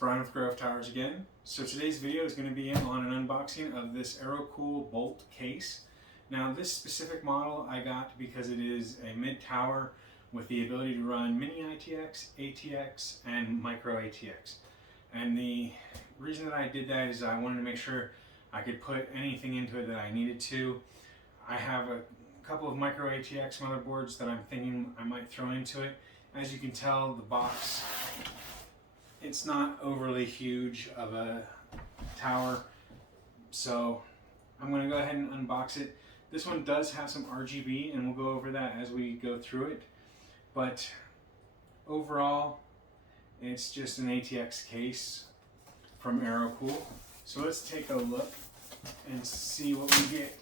Brian with GreyWolf Towers again. So today's video is going to be on an unboxing of this Aero Cool Bolt case. Now this specific model I got because it is a mid-tower with the ability to run mini ATX, ATX, and micro ATX. And the reason that I did that is I wanted to make sure I could put anything into it that I needed to. I have a couple of micro ATX motherboards that I'm thinking I might throw into it. As you can tell, the box, it's not overly huge of a tower, so I'm going to go ahead and unbox it. This one does have some RGB, and we'll go over that as we go through it, but overall it's just an ATX case from Aero Cool. So let's take a look and see what we get.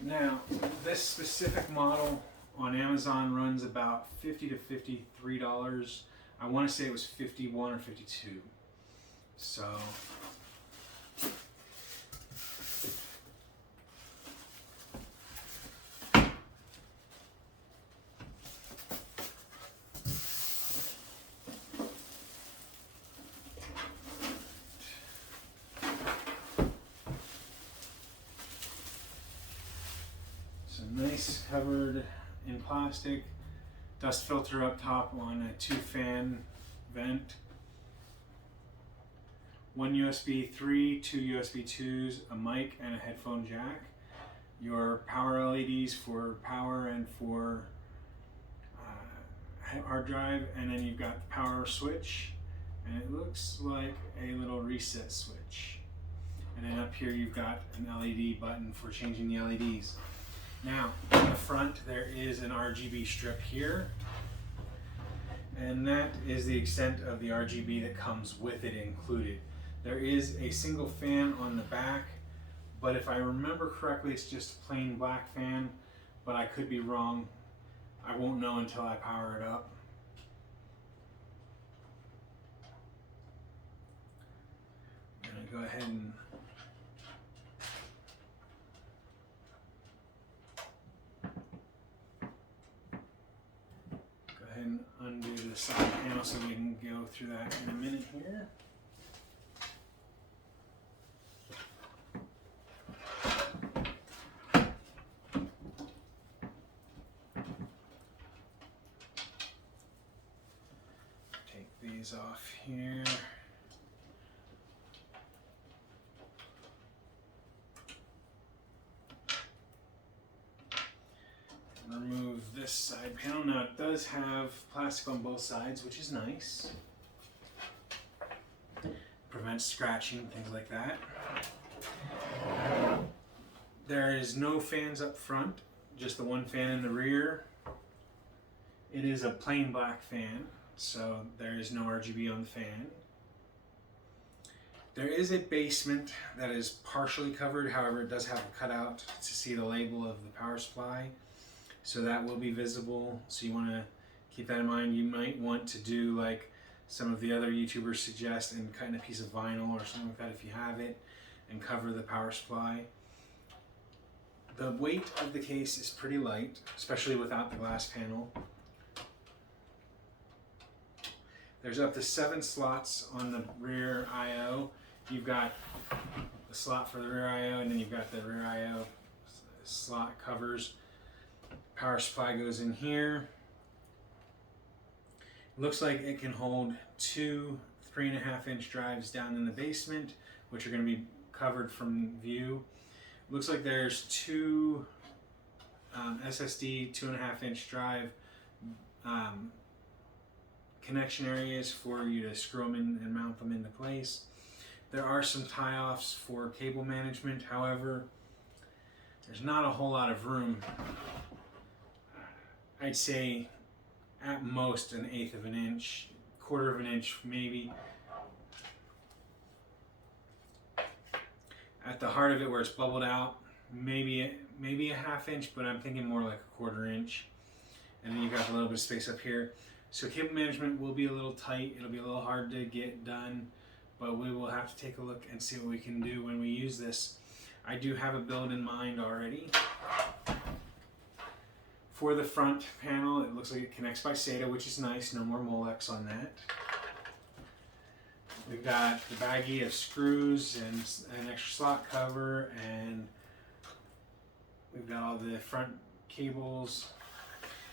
Now, this specific model on Amazon runs about $50 to $53. I want to say it was 51 or 52. So, nice covered in plastic, dust filter up top on a 2-fan vent, one USB 3, 2 USB 2s, a mic, and a headphone jack. Your power LEDs for power and for hard drive, and then you've got the power switch, and it looks like a little reset switch. And then up here you've got an LED button for changing the LEDs. Now, in the front there is an RGB strip here, and that is the extent of the RGB that comes with it included. There is a single fan on the back, but if I remember correctly it's just a plain black fan, but I could be wrong. I won't know until I power it up. I'm going to go ahead and and undo the side panel so we can go through that in a minute here. Take these off here. Remove this side panel. Now it does have plastic on both sides, which is nice. Prevents scratching, things like that. There is no fans up front, just the one fan in the rear. It is a plain black fan, so there is no RGB on the fan. There is a basement that is partially covered, however it does have a cutout to see the label of the power supply. So that will be visible, so you want to keep that in mind. You might want to do like some of the other YouTubers suggest and cut in a piece of vinyl or something like that if you have it and cover the power supply. The weight of the case is pretty light, especially without the glass panel. There's up to 7 slots on the rear I/O. You've got the slot for the rear I/O, and then you've got the rear I/O slot covers. Power supply goes in here. Looks like it can hold 2 3.5-inch drives down in the basement, which are going to be covered from view. Looks like there's 2 SSD 2.5-inch drive connection areas for you to screw them in and mount them into place. There are some tie-offs for cable management. However, there's not a whole lot of room. I'd say at most 1/8 of an inch, 1/4 of an inch maybe. At the heart of it where it's bubbled out, maybe a 1/2 inch, but I'm thinking more like a 1/4 inch. And then you've got a little bit of space up here. So cable management will be a little tight, it'll be a little hard to get done, but we will have to take a look and see what we can do when we use this. I do have a build in mind already. For the front panel, it looks like it connects by SATA, which is nice. No more Molex on that. We've got the baggie of screws and an extra slot cover, and we've got all the front cables.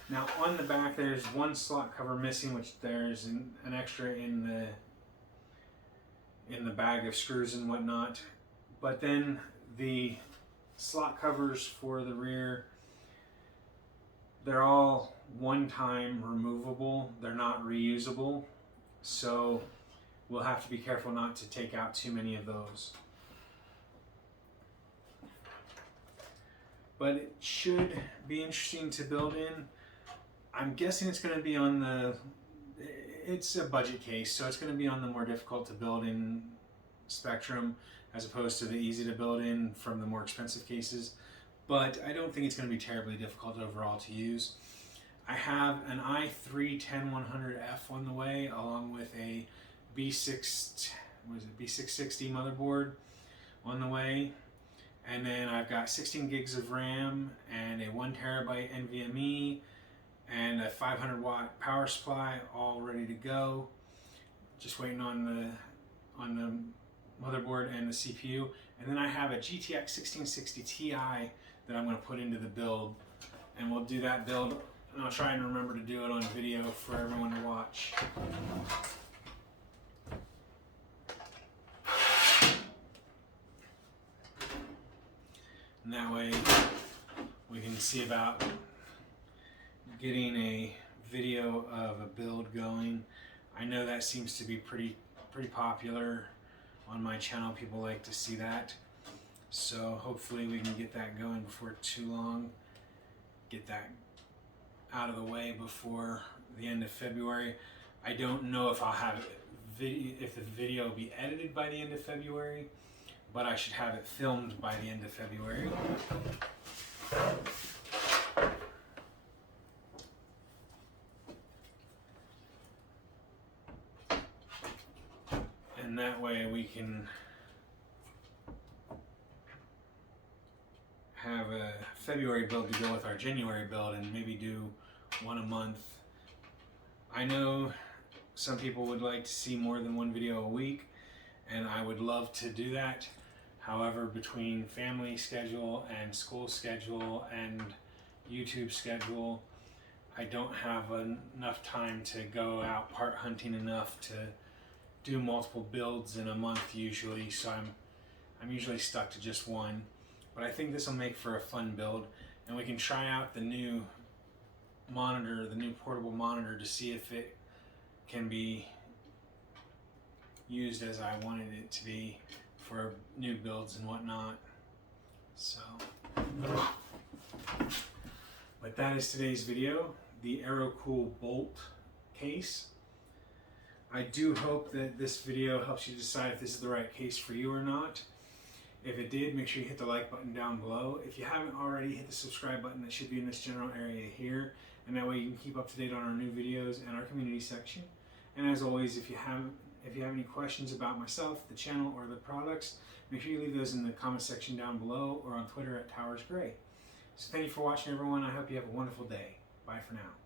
Now on the back there's one slot cover missing, which there's an extra in the bag of screws and whatnot. But then the slot covers for the rear, they're all one-time removable. They're not reusable. So we'll have to be careful not to take out too many of those. But it should be interesting to build in. I'm guessing it's going to be on the, it's a budget case, so it's going to be on the more difficult to build in spectrum as opposed to the easy to build in from the more expensive cases. But I don't think it's going to be terribly difficult overall to use. I have an i3-10100F on the way, along with a B660 motherboard on the way. And then I've got 16 gigs of RAM and a 1 terabyte NVMe and a 500 watt power supply, all ready to go. Just waiting on the motherboard and the CPU. And then I have a GTX 1660 Ti that I'm going to put into the build, and we'll do that build, and I'll try and remember to do it on video for everyone to watch. And that way we can see about getting a video of a build going. I know that seems to be pretty popular on my channel. People like to see that. So hopefully we can get that going before too long. Get that out of the way before the end of February. I don't know if I'll have if the video will be edited by the end of February, but I should have it filmed by the end of February. And that way we can have a February build to go with our January build and maybe do one a month. I know some people would like to see more than one video a week, and I would love to do that. However, between family schedule and school schedule and YouTube schedule, I don't have enough time to go out part hunting enough to do multiple builds in a month usually, so I'm usually stuck to just one. But I think this will make for a fun build, and we can try out the new monitor, the new portable monitor, to see if it can be used as I wanted it to be for new builds and whatnot. So, but that is today's video, the Aero Cool Bolt case. I do hope that this video helps you decide if this is the right case for you or not. If it did, make sure you hit the like button down below. If you haven't already, hit the subscribe button that should be in this general area here, and that way you can keep up to date on our new videos and our community section. And as always, if you have any questions about myself, the channel, or the products, make sure you leave those in the comment section down below or on Twitter at TowersGrey. So thank you for watching, everyone. I hope you have a wonderful day. Bye for now.